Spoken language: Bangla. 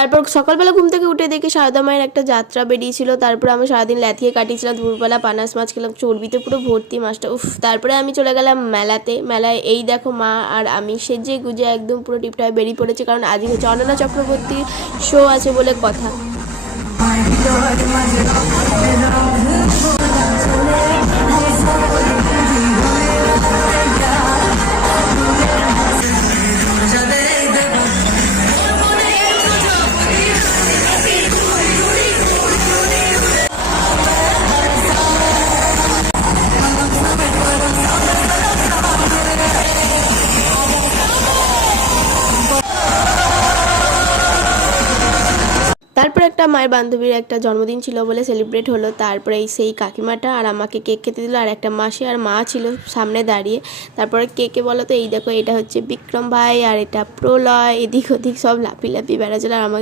তারপর সকালবেলা ঘুম থেকে উঠে দেখি সারদা মায়ের একটা যাত্রা বেরিয়েছিল। তারপর আমি সারাদিন ল্যাথিয়ে কাটিয়েছিলাম, দুপুরবেলা পানাস মাছ খেলাম, চর্বিতে পুরো ভর্তি মাছটা, উফ। তারপরে আমি চলে গেলাম মেলায়। এই দেখো মা আর আমি সেজে গুজে একদম পুরো টিপটায় বেরিয়ে পড়েছে, কারণ আজকে হচ্ছে অনন্যা চক্রবর্তীর শো আছে বলে কথা। তারপর একটা মায়ের বান্ধবীর একটা জন্মদিন ছিল বলে সেলিব্রেট হলো। তারপরে সেই কাকিমাটা আর আমাকে কেক খেতে দিল, আর একটা মাসি আর মা ছিল সামনে দাঁড়িয়ে। তারপরে কেকে বলো তো, এই দেখো এটা হচ্ছে বিক্রম ভাই আর এটা প্রলয়, এদিক ওদিক সব লাফি বেড়াচ্ছিল, আর আমাকে